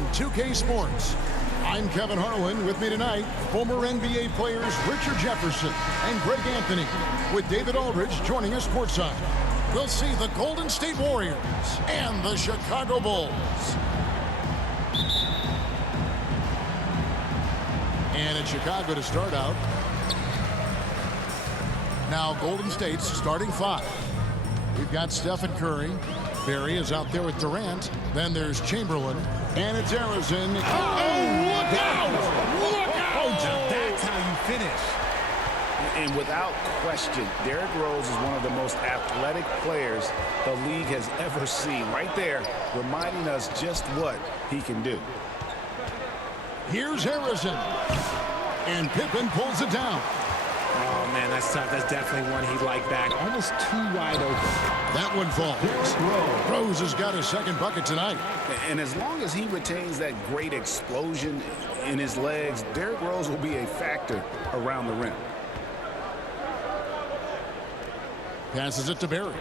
on 2K Sports. I'm Kevin Harlan. With me tonight, former NBA players Richard Jefferson and Greg Anthony, with David Aldridge joining us courtside. We'll see the Golden State Warriors and the Chicago Bulls. And it's Chicago to start out. Now Golden State's starting five. We've got Stephen Curry. Barry is out there with Durant. Then there's Chamberlain. And it's Arizona. Look out! Look out! That's how you finish. And without question, Derrick Rose is one of the most athletic players the league has ever seen. Right there, reminding us just what he can do. Here's Harrison. And Pippen pulls it down. Oh, man, that's tough. That's definitely one he'd like back. Almost too wide open. That one falls. Rose has got his second bucket tonight. And as long as he retains that great explosion in his legs, Derrick Rose will be a factor around the rim. Passes it to Barry.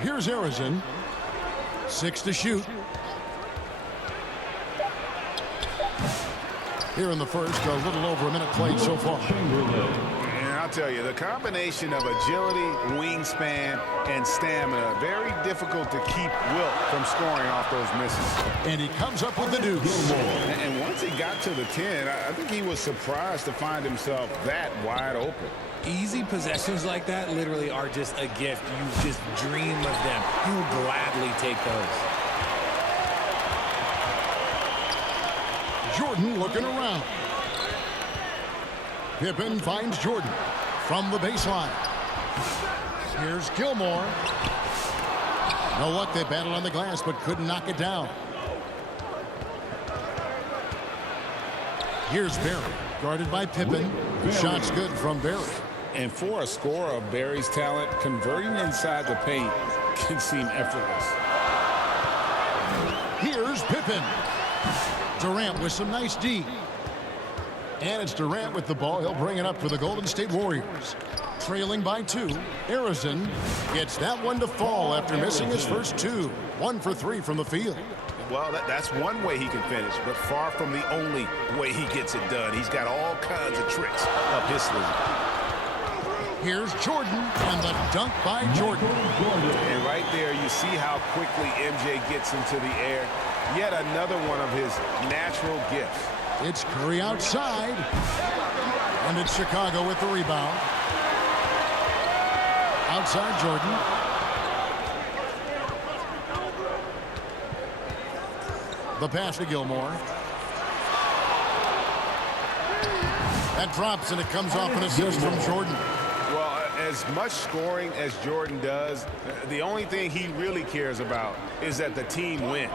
Here's Harrison. 6 to shoot. Here in the first, a little over a minute played so far. And I'll tell you, the combination of agility, wingspan, and stamina, very difficult to keep Wilt from scoring off those misses. And he comes up with the deuce. And once he got to the 10, I think he was surprised to find himself that wide open. Easy possessions like that literally are just a gift. You just dream of them. He'll gladly take those. Jordan looking around. Pippen finds Jordan from the baseline. Here's Gilmore. No luck, they battled on the glass but couldn't knock it down. Here's Barry, guarded by Pippen. The shot's good from Barry. And for a scorer of Barry's talent, converting inside the paint can seem effortless. Here's Pippen. Durant with some nice D. And it's Durant with the ball. He'll bring it up for the Golden State Warriors. Trailing by 2. Harrison gets that one to fall after missing his first 2. 1 for 3 from the field. Well, that's one way he can finish, but far from the only way he gets it done. He's got all kinds of tricks up his sleeve. Here's Jordan, and the dunk by Jordan. And right there, you see how quickly MJ gets into the air. Yet another one of his natural gifts. It's Curry outside. And it's Chicago with the rebound. Outside Jordan. The pass to Gilmore. That drops, and it comes off an assist from Jordan. Well, as much scoring as Jordan does, the only thing he really cares about is that the team wins.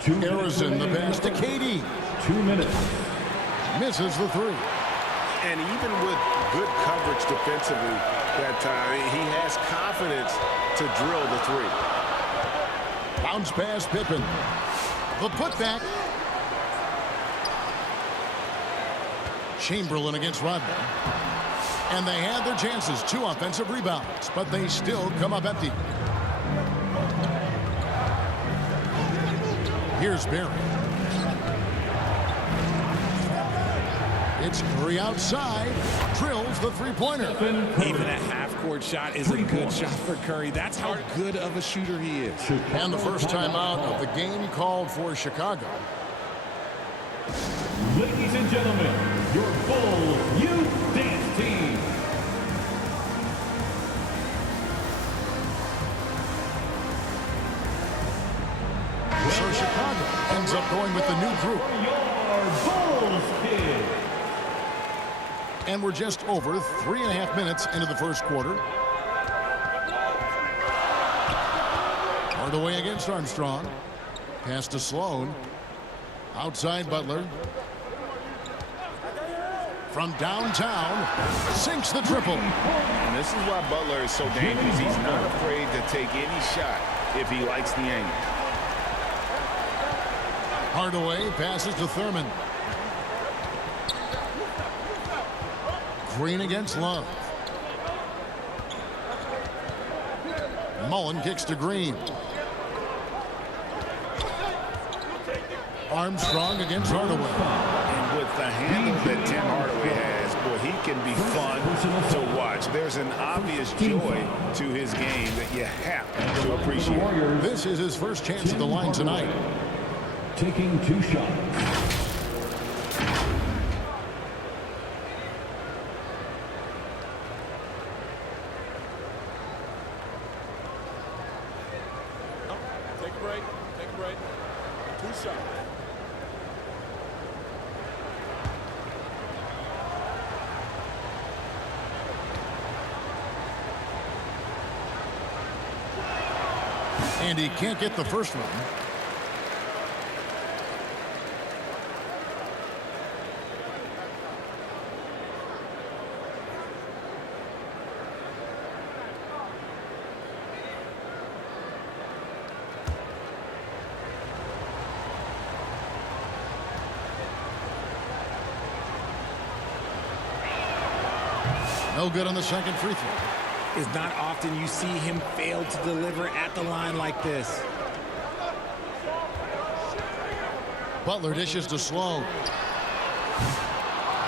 Harrison, the pass to KD. 2 minutes. Misses the 3. And even with good coverage defensively that time, he has confidence to drill the 3. Bounce pass, Pippen. The putback. Chamberlain against Rodman. And they had their chances. 2 offensive rebounds, but they still come up empty. Here's Barry. It's Curry outside. Drills the three-pointer. Even a half-court shot is a good shot for Curry. That's how good of a shooter he is. And the first time out of the game called for Chicago. Ladies and gentlemen, your Bulls Youth Dance Team. So Chicago ends up going with the new group. Your Bulls kid. And we're just over 3.5 minutes into the first quarter. Hardaway against Armstrong. Pass to Sloan. Outside Butler. From downtown, sinks the triple. And this is why Butler is so dangerous. He's not afraid to take any shot if he likes the angle. Hardaway passes to Thurman. Green against Love. Mullen kicks to Green. Armstrong against Hardaway. And with the handle that Tim Hardaway has, boy, he can be fun to watch. There's an obvious joy to his game that you have to appreciate. This is his first chance at the line tonight. Taking 2 shots. Take a break. Take a break. 2 shots. And he can't get the first one. No good on the second free throw. It's not often you see him fail to deliver at the line like this. Butler dishes to Slow.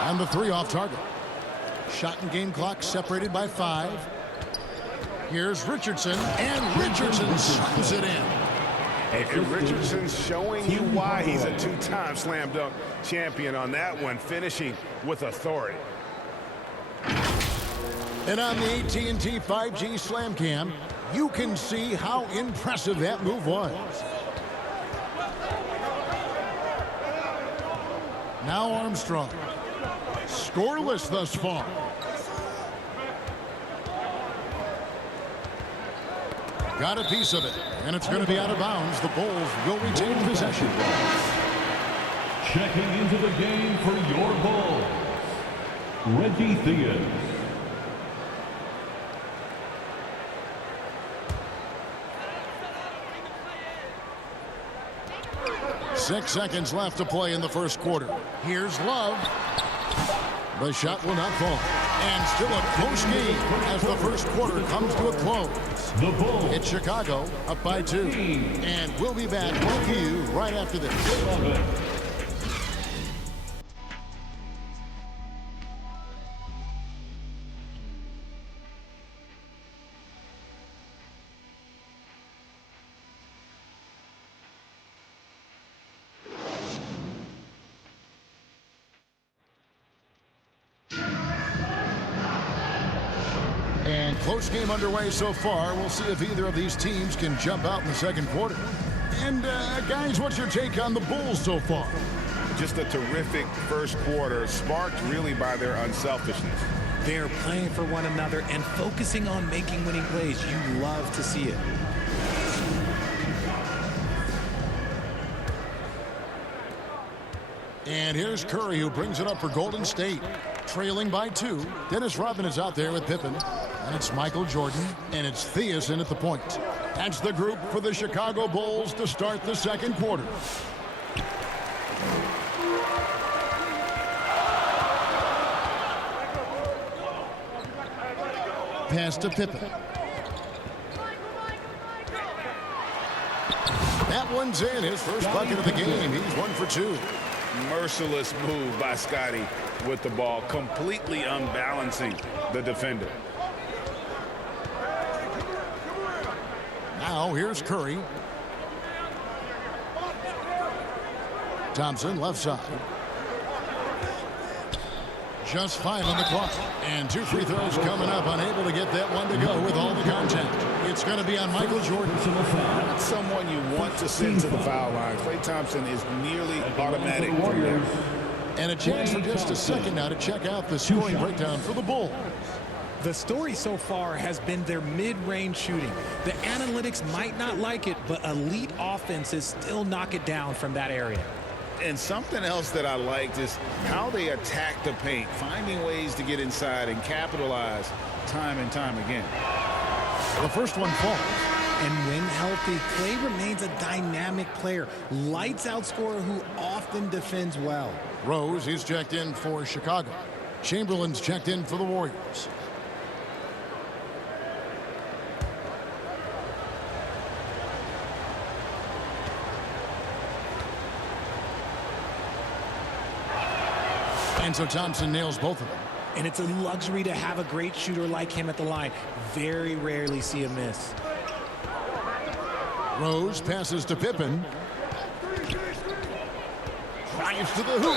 And the 3 off target. Shot and game clock separated by 5. Here's Richardson, and Richardson slams it in. And Richardson's showing you why he's a 2-time slam dunk champion on that one, finishing with authority. And on the AT&T 5G Slam Cam, you can see how impressive that move was. Now Armstrong. Scoreless thus far. Got a piece of it, and it's going to be out of bounds. The Bulls will retain possession. Checking into the game for your Bulls, Reggie Theus. 6 seconds left to play in the first quarter. Here's Love. The shot will not fall. And still a close game as the first quarter comes to a close. The Bulls. It's Chicago up by 2. And we'll be back with you right after this. And close game underway so far. We'll see if either of these teams can jump out in the second quarter. And guys, what's your take on the Bulls so far? Just a terrific first quarter, sparked really by their unselfishness. They're playing for one another and focusing on making winning plays. You love to see it. And here's Curry, who brings it up for Golden State. Trailing by 2. Dennis Rodman is out there with Pippen. And it's Michael Jordan, and it's Theus in at the point. That's the group for the Chicago Bulls to start the second quarter. Pass to Pippen. That one's in. His first bucket of the game. He's 1 for 2. Merciless move by Scotty with the ball, completely unbalancing the defender. Now here's Curry. Thompson left side. Just 5 on the clock. And 2 free throws coming up. Unable to get that one to go with all the contact. It's going to be on Michael Jordan. Not someone you want to send to the foul line. Klay Thompson is nearly automatic from there. And a chance for just a second now to check out the scoring breakdown for the Bulls. The story so far has been their mid-range shooting. The analytics might not like it, but elite offenses still knock it down from that area. And something else that I liked is how they attack the paint, finding ways to get inside and capitalize time and time again. The first one falls. And when healthy, Klay remains a dynamic player, lights out scorer who often defends well. Rose, he's checked in for Chicago. Chamberlain's checked in for the Warriors. And so Thompson nails both of them. And it's a luxury to have a great shooter like him at the line. Very rarely see a miss. Rose passes to Pippen. Drives to the hoop.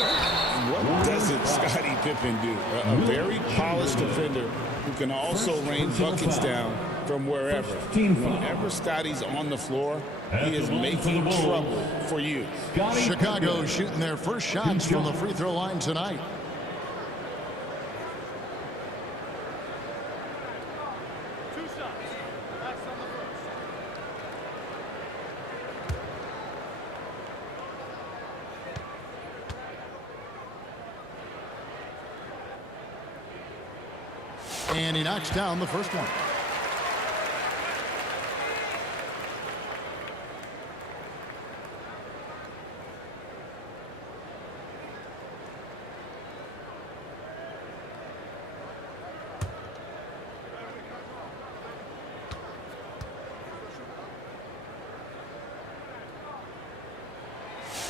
What doesn't Scottie Pippen do? A very polished defender who can also rain buckets down from wherever. Whenever Scottie's on the floor, he is making trouble for you. Chicago shooting their first shots from the free throw line tonight. And he knocks down the first one.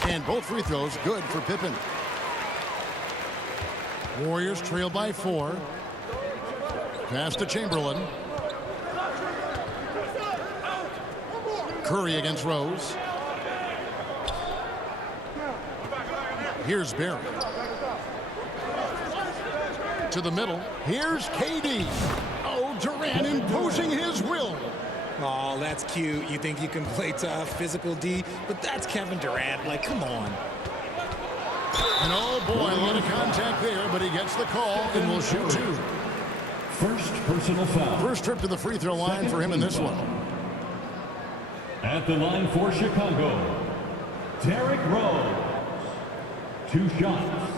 And both free throws good for Pippen. Warriors trail by 4. Pass to Chamberlain. Curry against Rose. Here's Barry. To the middle. Here's KD. Oh, Durant imposing his will. Oh, that's cute. You think you can play tough, physical D, but that's Kevin Durant. Like, come on. And oh boy, a lot of contact there, but he gets the call and will shoot 2. First personal foul. First trip to the free throw line for him in this one. At the line for Chicago, Derrick Rose. 2 shots.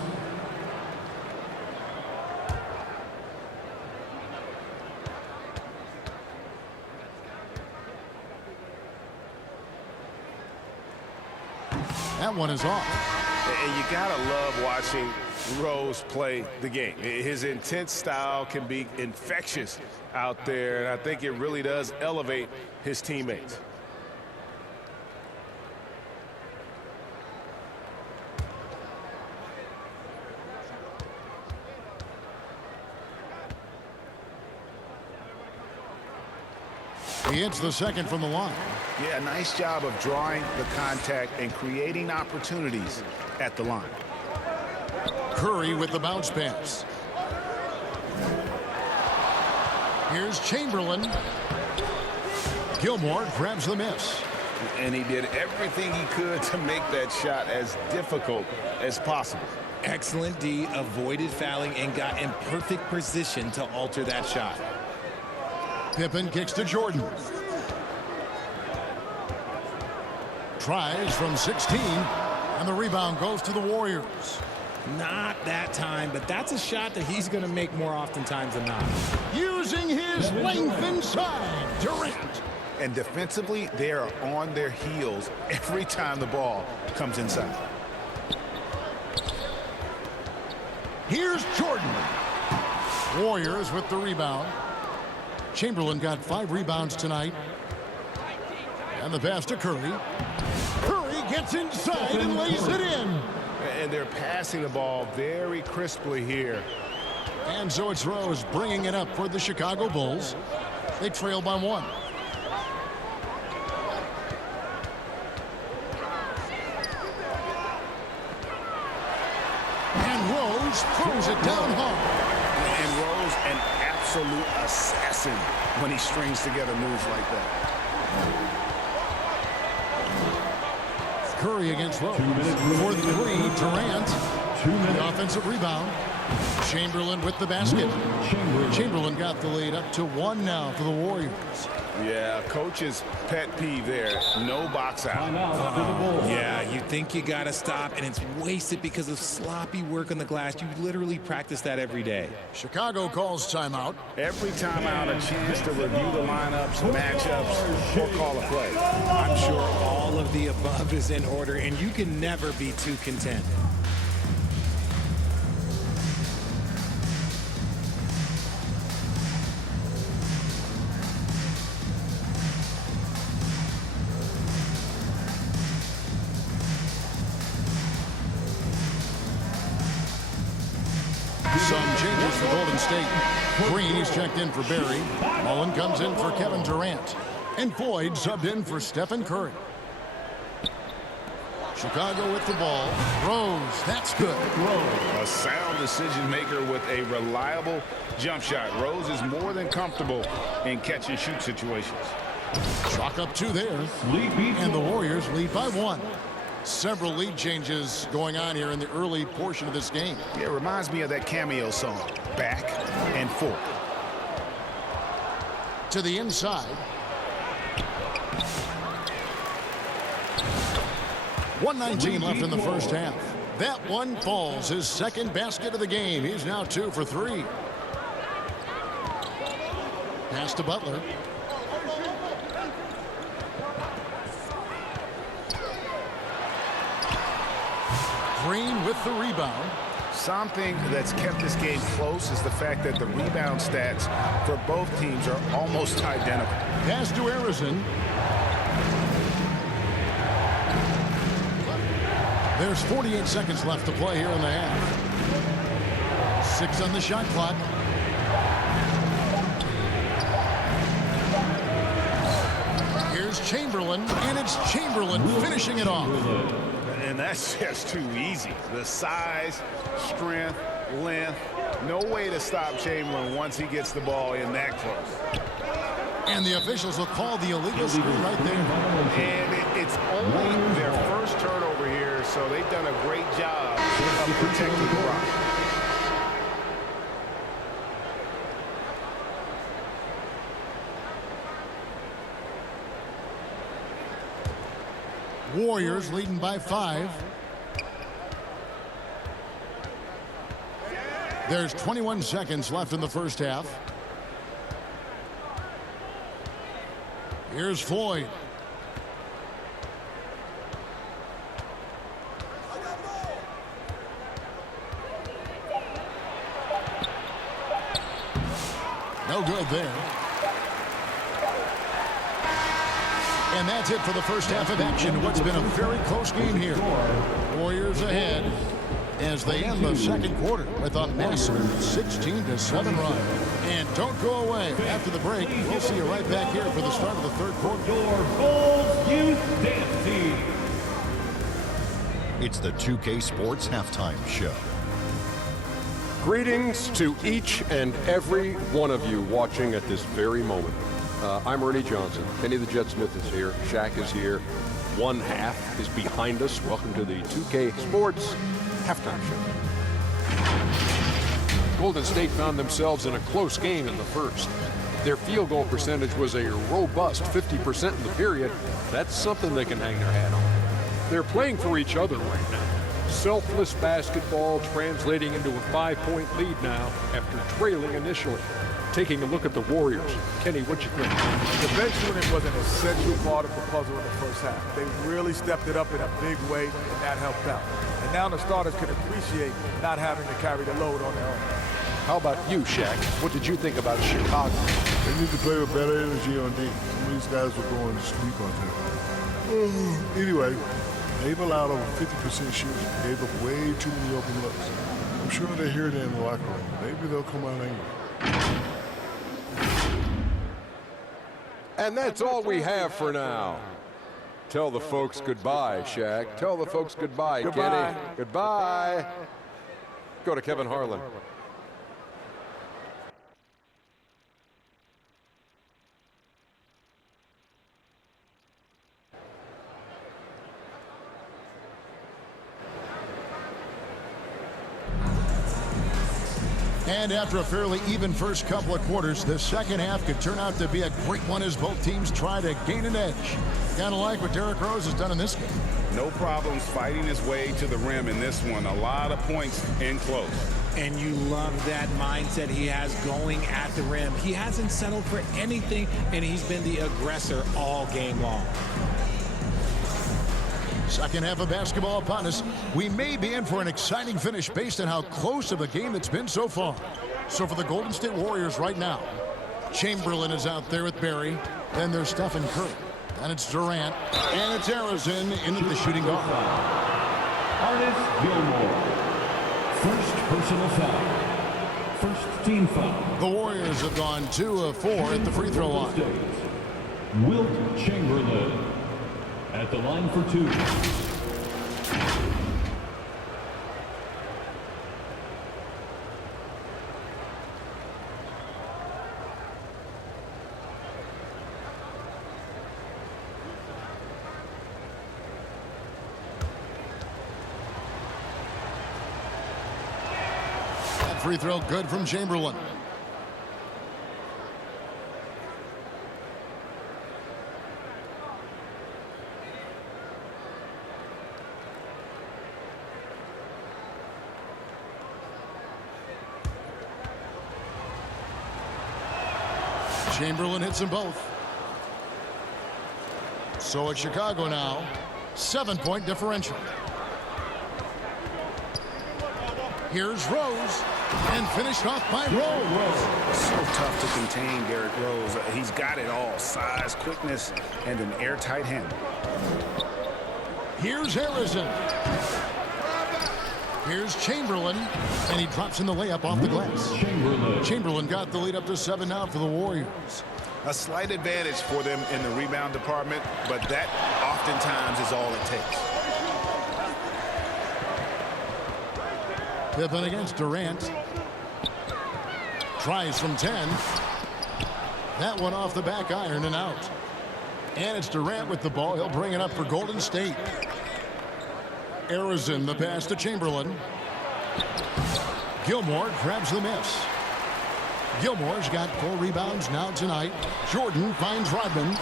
That one is off. And you gotta love watching Rose play the game. His intense style can be infectious out there, and I think it really does elevate his teammates. He hits the second from the line. Yeah, nice job of drawing the contact and creating opportunities at the line. Curry with the bounce pass. Here's Chamberlain. Gilmore grabs the miss. And he did everything he could to make that shot as difficult as possible. Excellent D, avoided fouling, and got in perfect position to alter that shot. Pippen kicks to Jordan. Tries from 16, and the rebound goes to the Warriors. Not that time, but that's a shot that he's going to make more oftentimes than not. Using his length inside, Durant. And defensively, they are on their heels every time the ball comes inside. Here's Jordan. Warriors with the rebound. Chamberlain got 5 rebounds tonight. And the pass to Curry. Curry gets inside and lays it in. And they're passing the ball very crisply here. And so it's Rose bringing it up for the Chicago Bulls. They trail by 1. And Rose throws it down hard. And Rose, an absolute assassin when he strings together moves like that. Curry against Rose. For 3, Durant. The offensive rebound. Chamberlain with the basket. Chamberlain got the lead up to 1 now for the Warriors. Yeah, coach's pet peeve there. No box out. Yeah, you think you got to stop, and it's wasted because of sloppy work on the glass. You literally practice that every day. Chicago calls timeout. Every timeout, a chance to review the lineups, matchups, or call a play. I'm sure all of the above is in order, and you can never be too content. Golden State. Green is checked in for Barry. Mullen comes in for Kevin Durant. And Floyd subbed in for Stephen Curry. Chicago with the ball. Rose, that's good. A sound decision maker with a reliable jump shot. Rose is more than comfortable in catch and shoot situations. Chalk up 2 there. And the Warriors lead by 1. Several lead changes going on here in the early portion of this game. Yeah, it reminds me of that Cameo song, Back and Forth. To the inside. 1:19 left in the first half. That one falls. His second basket of the game. He's now 2 for 3. Pass to Butler. Green with the rebound. Something that's kept this game close is the fact that the rebound stats for both teams are almost identical. Pass to Arizon. There's 48 seconds left to play here in the half. 6 on the shot clock. Here's Chamberlain, and it's Chamberlain finishing it off. And that's just too easy. The size, strength, length, no way to stop Chamberlain once he gets the ball in that close. And the officials will call the illegal screen right there. And it's only their first turnover here, so they've done a great job of protecting the rock. Warriors leading by 5. There's 21 seconds left in the first half. Here's Floyd. No good there. And that's it for the first half of action. What's been a very close game here. Warriors ahead as they end the second quarter with a massive 16-7 run. And don't go away. After the break, we'll see you right back here for the start of the third quarter. Your Bulls Youth Dance Team. It's the 2K Sports Halftime Show. Greetings to each and every one of you watching at this very moment. I'm Ernie Johnson. Kenny the Jet Smith is here. Shaq is here. One half is behind us. Welcome to the 2K Sports Halftime Show. Golden State found themselves in a close game in the first. Their field goal percentage was a robust 50% in the period. That's something they can hang their hat on. They're playing for each other right now. Selfless basketball translating into a 5-point lead now after trailing initially. Taking a look at the Warriors. Kenny, what you think? The bench unit was an essential part of the puzzle in the first half. They really stepped it up in a big way, and that helped out. And now the starters can appreciate not having to carry the load on their own. How about you, Shaq? What did you think about Chicago? They need to play with better energy on D. Some of these guys were going to sleep on them. Anyway, they've allowed over 50% shooting. Gave up way too many open looks. I'm sure they hear it in the locker room. Maybe they'll come out angry. And that's all we have for now. Tell the folks goodbye, Shaq. Tell the folks goodbye, Goodbye. Kenny. Goodbye. Go to Kevin Harlan. And after a fairly even first couple of quarters, the second half could turn out to be a great one as both teams try to gain an edge. Kind of like what Derrick Rose has done in this game. No problems fighting his way to the rim in this one. A lot of points in close. And you love that mindset he has going at the rim. He hasn't settled for anything, and he's been the aggressor all game long. Second half of basketball upon us. We may be in for an exciting finish based on how close of a game it's been so far. So for the Golden State Warriors right now, Chamberlain is out there with Barry. Then there's Stephen Curry. And it's Durant. And it's Arizon into the shooting guard. Artis Gilmore. First personal foul. First team foul. The Warriors have gone 2 of 4 at the free throw line. Wilt Chamberlain at the line for 2. That free throw good from Chamberlain. Chamberlain hits them both. So it's Chicago now. 7-point differential. Here's Rose. And finished off by Rose. So tough to contain Derrick Rose. He's got it all. Size, quickness, and an airtight handle. Here's Harrison. Here's Chamberlain, and he drops in the layup off the glass. Chamberlain got the lead up to 7 now for the Warriors. A slight advantage for them in the rebound department, but that oftentimes is all it takes. Pippen against Durant. Tries from 10. That one off the back iron and out. And it's Durant with the ball. He'll bring it up for Golden State. Harrison, the pass to Chamberlain. Gilmore grabs the miss. Gilmore's got 4 rebounds now tonight. Jordan finds Rodman.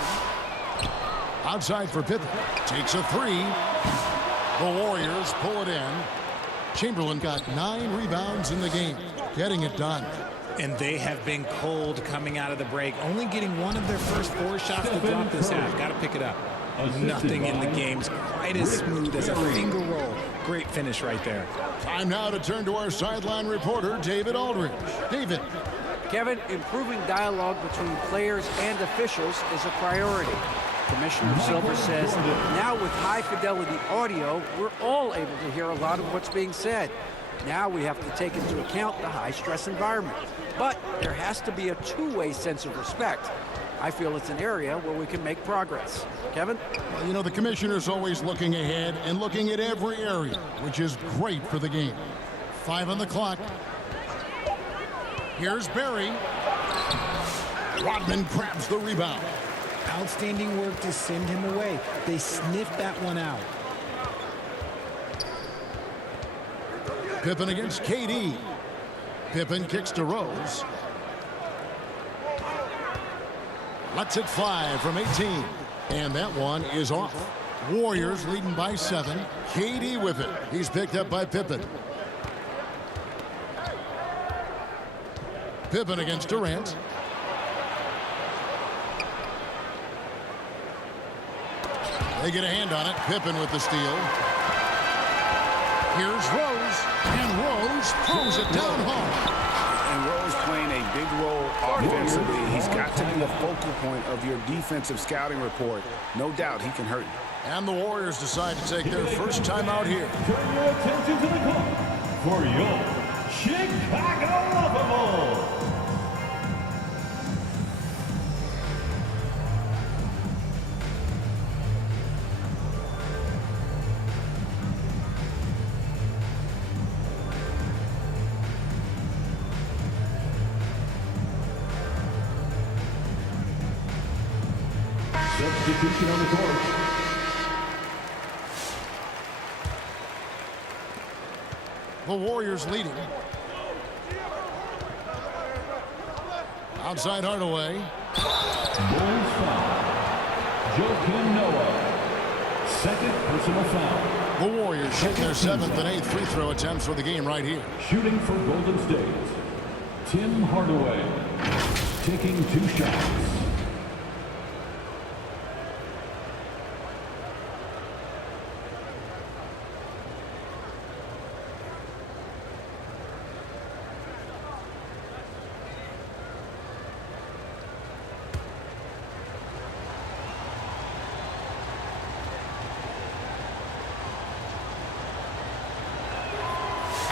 Outside for Pippen. Takes a 3. The Warriors pull it in. Chamberlain got 9 rebounds in the game. Getting it done. And they have been cold coming out of the break. Only getting one of their first 4 shots to drop this half. Got to pick it up. Nothing in the game's quite as smooth as a finger roll. Great finish right there. Time now to turn to our sideline reporter, David Aldridge. David. Kevin, improving dialogue between players and officials is a priority. Commissioner Silver says now with high-fidelity audio, we're all able to hear a lot of what's being said. Now we have to take into account the high-stress environment. But there has to be a two-way sense of respect. I feel it's an area where we can make progress. Kevin? Well, you know, the commissioner's always looking ahead and looking at every area, which is great for the game. 5 on the clock. Here's Barry. Rodman grabs the rebound. Outstanding work to send him away. They sniffed that one out. Pippen against KD. Pippen kicks to Rose. Lets it fly from 18. And that one is off. Warriors leading by 7. KD with it. He's picked up by Pippen. Pippen against Durant. They get a hand on it. Pippen with the steal. Here's Rose. And Rose throws it down hard. And Rose playing a big role offensively. He's got to be the focal point of your defensive scouting report. No doubt he can hurt you. And the Warriors decide to take their first time out here. Turn your attention to the court for your Chicago Love. Substitution on the court. The Warriors leading. Outside Hardaway. Bulls foul. Joakim Noah. Second personal foul. The Warriors shooting their 7th and 8th free throw attempts for the game right here. Shooting for Golden State. Tim Hardaway. Taking 2 shots.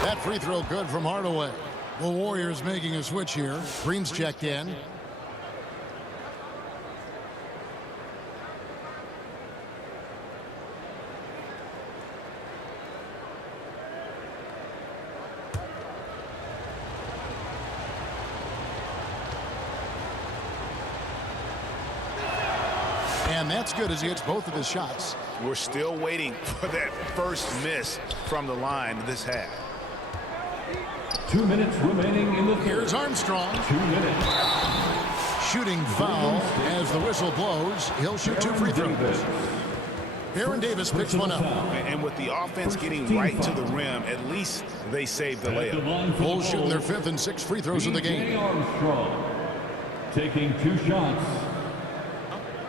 That free throw good from Hardaway. The Warriors making a switch here. Green's checked in. And that's good as he hits both of his shots. We're still waiting for that first miss from the line this half. 2 minutes remaining in the third. Here's Armstrong. 2 minutes. Shooting foul as the whistle blows. He'll shoot 2 free throws. Aaron Davis picks one up. And with the offense getting right to the rim, at least they saved the layup. Bulls shooting their 5th and 6th free throws of the game. Armstrong taking 2 shots.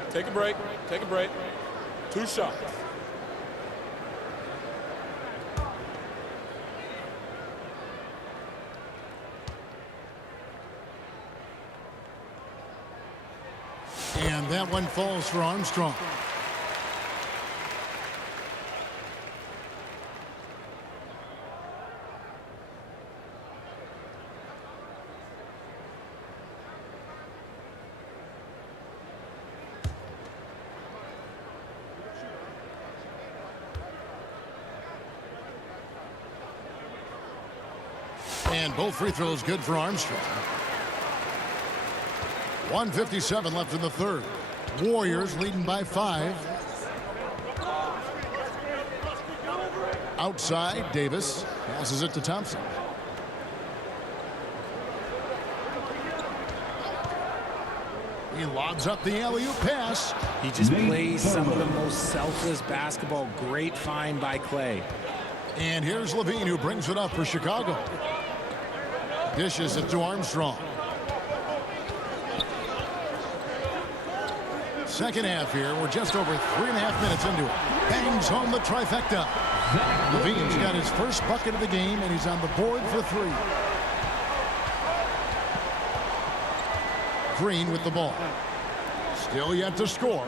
Take a break. Take a break. 2 shots. And that one falls for Armstrong. And both free throws good for Armstrong. 1:57 left in the third. Warriors leading by 5. Outside, Davis passes it to Thompson. He lobs up the alley-oop pass. He just plays some of the most selfless basketball. Great find by Clay. And here's Levine, who brings it up for Chicago. Dishes it to Armstrong. Second half here. We're just over 3.5 minutes into it. Bangs home the trifecta. Levine's got his first bucket of the game, and he's on the board for 3. Green with the ball. Still yet to score.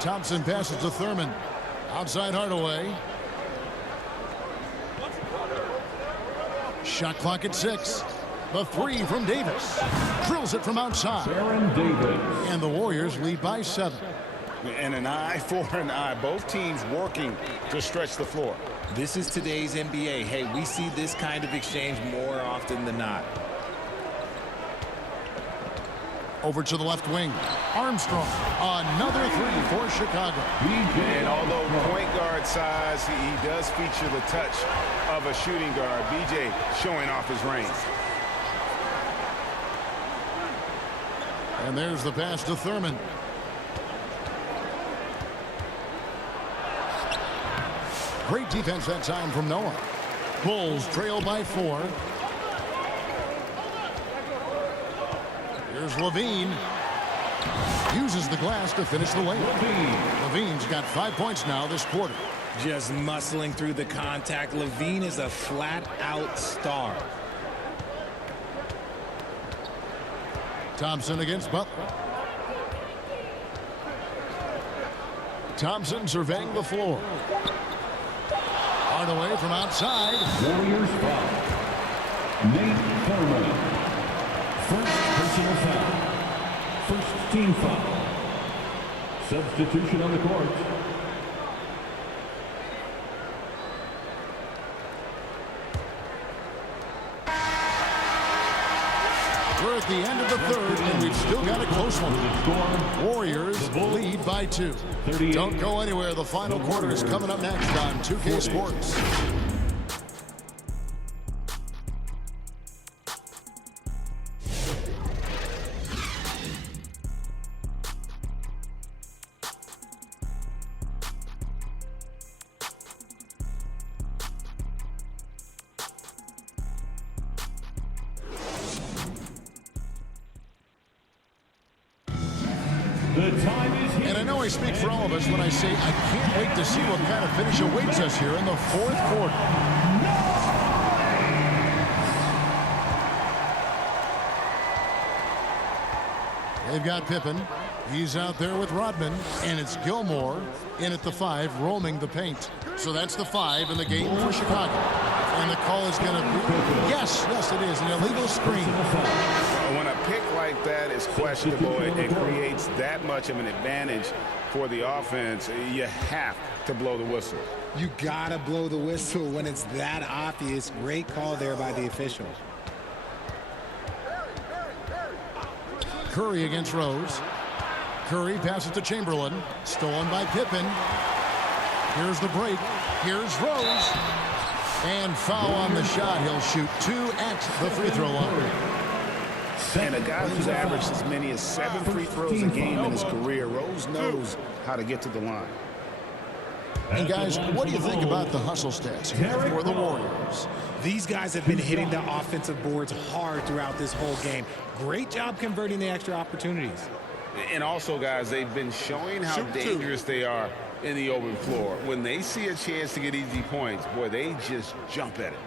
Thompson passes to Thurman. Outside Hardaway. Shot clock at 6. The 3 from Davis. Drills it from outside. Aaron Davis. And the Warriors lead by 7. And an eye for an eye. Both teams working to stretch the floor. This is today's NBA. Hey, we see this kind of exchange more often than not. Over to the left wing. Armstrong. Another 3 for Chicago. And although point guard size, he does feature the touch of a shooting guard. BJ showing off his range. And there's the pass to Thurman. Great defense that time from Noah. Bulls trail by 4. Here's Levine. Uses the glass to finish the layup. Levine's got 5 points now this quarter. Just muscling through the contact. Levine is a flat-out star. Thompson against Butler. Thompson surveying the floor. Hardaway from outside. Warriors foul. Nate Thurman. First personal foul. First team foul. Substitution on the court. We're at the end of the third, and we've still got a close one. Warriors lead by 2. Don't go anywhere. The final quarter is coming up next on 2K Sports. And I know I speak for all of us when I say I can't wait to see what kind of finish awaits us here in the fourth quarter. They've got Pippen. He's out there with Rodman. And it's Gilmore in at the 5, roaming the paint. So that's the 5 in the game for Chicago. And the call is going to be, yes, it is, an illegal screen. When a pick like that is questionable, it creates that much of an advantage for the offense. You have to blow the whistle. You gotta blow the whistle when it's that obvious. Great call there by the official. Curry against Rose. Curry passes to Chamberlain. Stolen by Pippen. Here's the break. Here's Rose. And foul on the shot. He'll shoot 2 at the free throw line. And a guy who's averaged as many as 7 free throws a game in his career, Rose knows how to get to the line. And guys, what do you think about the hustle stats here for the Warriors? These guys have been hitting the offensive boards hard throughout this whole game. Great job converting the extra opportunities. And also, guys, they've been showing how dangerous they are in the open floor. When they see a chance to get easy points, boy, they just jump at it.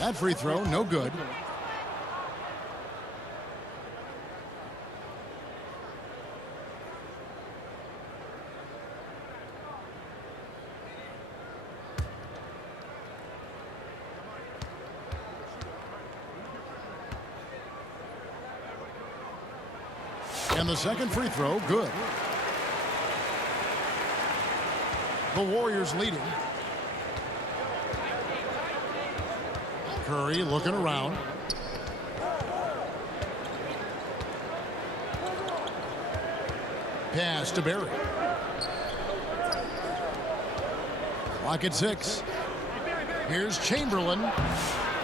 That free throw, no good. And the second free throw, good. The Warriors leading. Curry looking around. Pass to Barry. Clock at 6. Here's Chamberlain.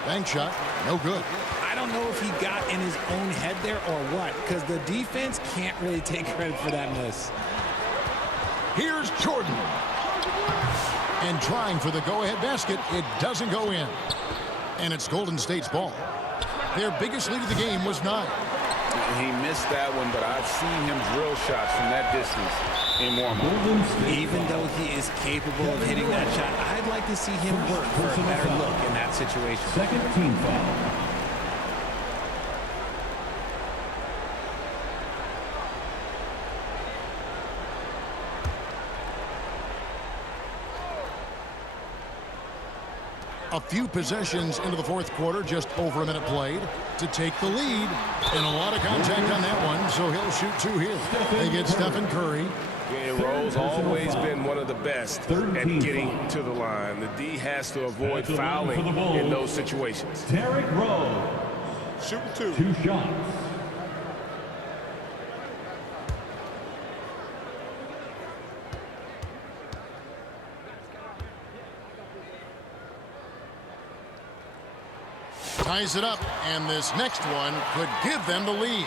Bank shot, no good. I don't know if he got in his own head there or what, because the defense can't really take credit for that miss. Here's Jordan. And trying for the go-ahead basket, it doesn't go in. And it's Golden State's ball. Their biggest lead of the game was 9. He missed that one, but I've seen him drill shots from that distance in warm-up. Even though he is capable of hitting that shot, I'd like to see him work for a better look in that situation. Second team foul. A few possessions into the fourth quarter, just over a minute played to take the lead. And a lot of contact on that one, so he'll shoot 2 here. They get Stephen Curry. Yeah, Rose always been one of the best at getting to the line. The D has to avoid fouling in those situations. Derrick Rose. Shooting 2. 2 shots. Ties it up, and this next one could give them the lead.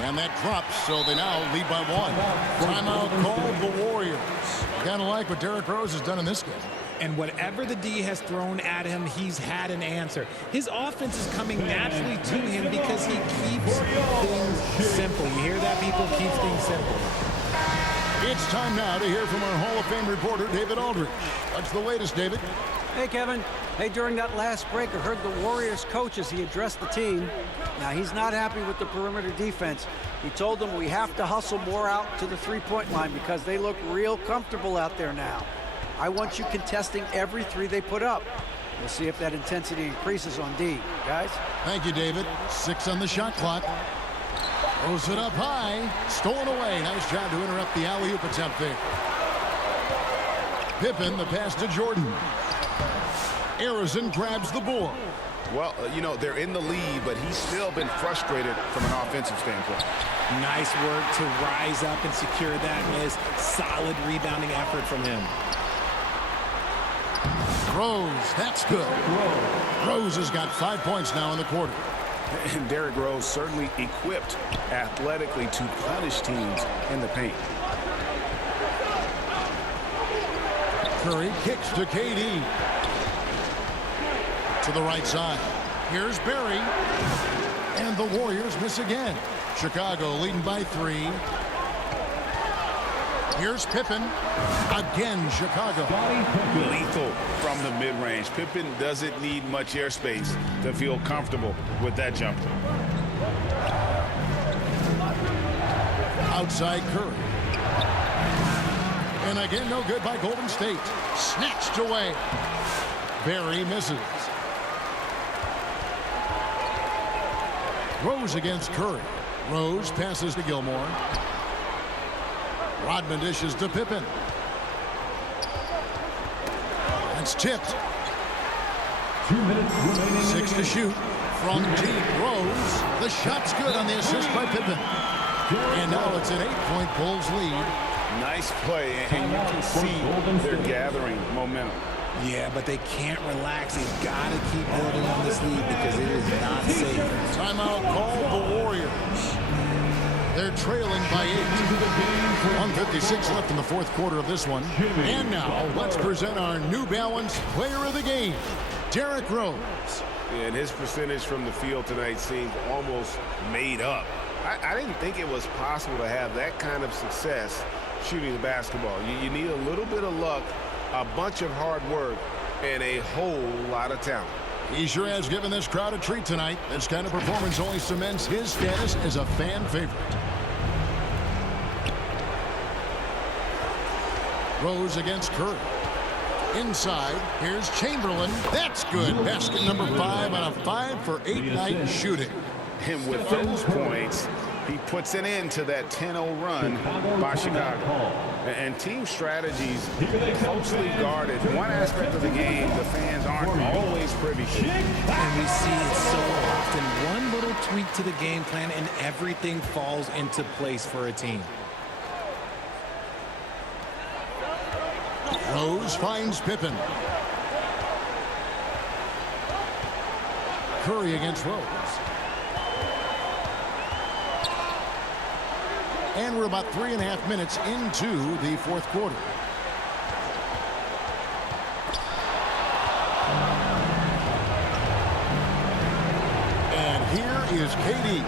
And that drops, so they now lead by 1. Timeout called the Warriors. Kind of like what Derrick Rose has done in this game. And whatever the D has thrown at him, he's had an answer. His offense is coming naturally to him because he keeps things simple. You hear that, people? Keeps things simple. It's time now to hear from our Hall of Fame reporter, David Aldridge. What's the latest, David? Hey, Kevin. Hey, during that last break, I heard the Warriors coach as he addressed the team. Now, he's not happy with the perimeter defense. He told them we have to hustle more out to the three-point line because they look real comfortable out there now. I want you contesting every 3 they put up. We'll see if that intensity increases on D. Guys? Thank you, David. 6 on the shot clock. Throws it up high. Stolen away. Nice job to interrupt the alley-oop attempt there. Pippen, the pass to Jordan. Arizon grabs the board. Well, you know, they're in the lead, but he's still been frustrated from an offensive standpoint. Nice work to rise up and secure that miss. Solid rebounding effort from him. Rose, that's good. Rose has got 5 points now in the quarter. And Derrick Rose certainly equipped athletically to punish teams in the paint. Curry kicks to KD. To the right side. Here's Barry. And the Warriors miss again. Chicago leading by 3. Here's Pippen. Again, Chicago. Lethal from the mid-range. Pippen doesn't need much airspace to feel comfortable with that jumper. Outside Curry. And again, no good by Golden State. Snatched away. Barry misses. Rose against Curry. Rose passes to Gilmore. Rodman dishes to Pippen. It's tipped. 2 minutes remaining. 6 to shoot. From deep, Rose. The shot's good on the assist by Pippen. And now it's an 8-point Bulls lead. Nice play, and you can see they're gathering momentum. Yeah, but they can't relax. They've got to keep building on this lead because it is not safe. Timeout called the Warriors. They're trailing by 8. 1:56 left in the fourth quarter of this one. And now, let's present our New Balance Player of the Game, Derrick Rose. Yeah, and his percentage from the field tonight seems almost made up. I didn't think it was possible to have that kind of success shooting the basketball. You need a little bit of luck, a bunch of hard work, and a whole lot of talent. He sure has given this crowd a treat tonight. This kind of performance only cements his status as a fan favorite. Rose against Curry. Inside, here's Chamberlain. That's good. Basket number 5 on a 5-for-8 night shooting. And with those points, he puts an end to that 10-0 run by Chicago. And team strategies closely guarded. One aspect of the game the fans aren't always privy to. And we see it so often. One little tweak to the game plan and everything falls into place for a team. Rose finds Pippen. Curry against Rose. And we're about 3.5 minutes into the fourth quarter. And here is KD.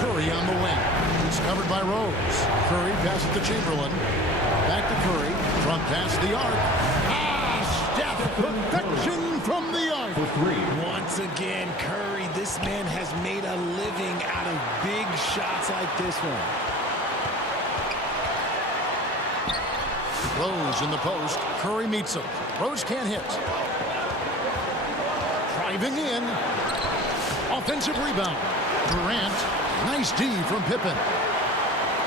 Curry on the wing. It's covered by Rose. Curry passes to Chamberlain. Back to Curry. Front pass to the arc. Steph, perfection from the arc. For 3. Once again, Curry, this man has made a living out of big shots like this one. Rose in the post. Curry meets him. Rose can't hit. Driving in. Offensive rebound. Durant. Nice D from Pippen.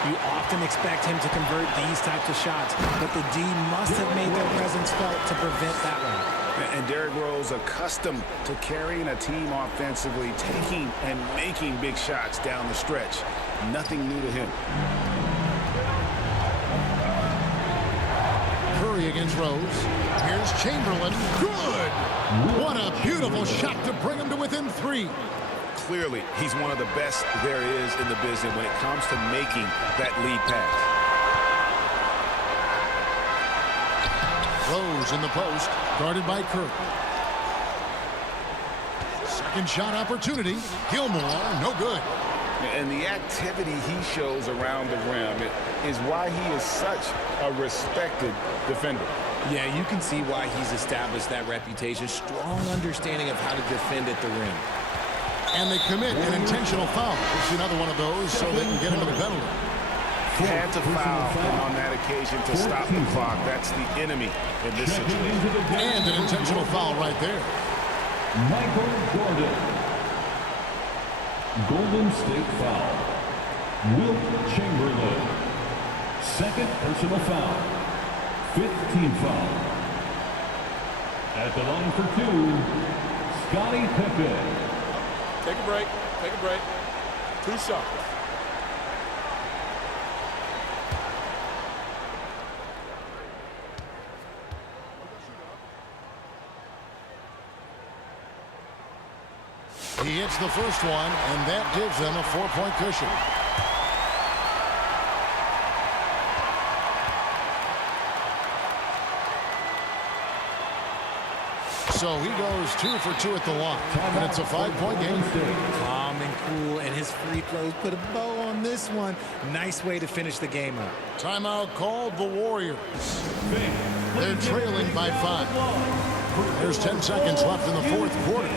You often expect him to convert these types of shots, but the D must have made their presence felt to prevent that one. And Derrick Rose, accustomed to carrying a team offensively, taking and making big shots down the stretch. Nothing new to him. Curry against Rose. Here's Chamberlain. Good! What a beautiful shot to bring him to within 3. Clearly, he's one of the best there is in the business when it comes to making that lead pass. Rose in the post, guarded by Curry. Second shot opportunity. Gilmore, no good. And the activity he shows around the rim is why he is such a respected defender. Yeah, you can see why he's established that reputation. Strong understanding of how to defend at the rim. And they commit an intentional foul. It's another one of those so they can get into the penalty. Had to foul on that occasion to stop the clock. That's the enemy in this situation. And an intentional foul right there. Michael Jordan. Golden State foul. Wilt Chamberlain. Second personal foul. 15th foul. At the line for 2, Scottie Pippen. Take a break. Take a break. 2 shots. He hits the first one, and that gives them a 4-point cushion. So he goes 2 for 2 at the line, and it's a 5-point game. Calm and cool, and his free throws put a bow on this one. Nice way to finish the game up. Timeout called the Warriors. They're trailing by 5. There's 10 seconds left in the fourth quarter.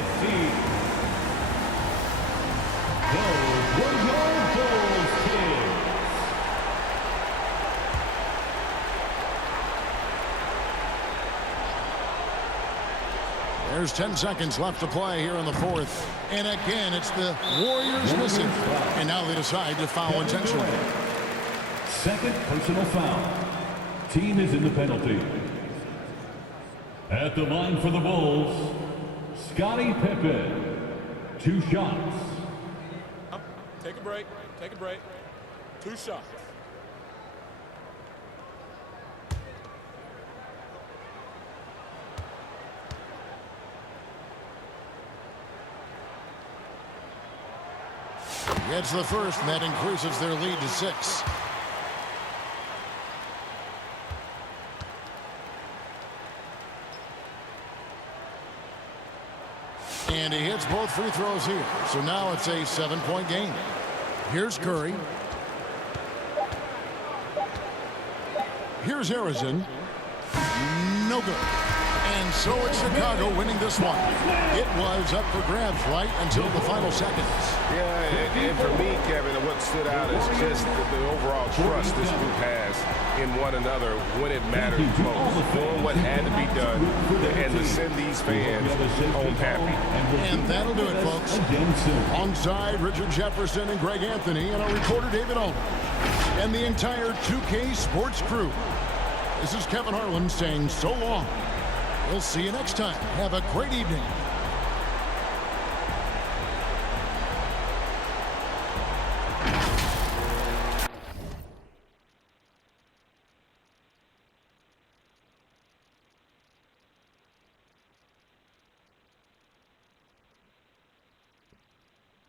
There's 10 seconds left to play here in the fourth. And again, it's the Warriors missing. And now they decide to foul intentionally. Second personal foul. Team is in the penalty. At the line for the Bulls, Scottie Pippen. 2 shots. Take a break. Take a break. 2 shots. Gets the first, and that increases their lead to 6. And he hits both free throws here. So now it's a 7-point game. Here's Curry. Here's Harrison. No good. And so it's Chicago winning this one. It was up for grabs right until the final seconds. Yeah, and for me, Kevin, what stood out is just the overall trust this group has in one another when it matters most. Doing what had to be done and to send these fans home happy. And that'll do it, folks. Alongside Richard Jefferson and Greg Anthony and our reporter David Aldridge and the entire 2K Sports crew. This is Kevin Harlan saying so long. We'll see you next time. Have a great evening.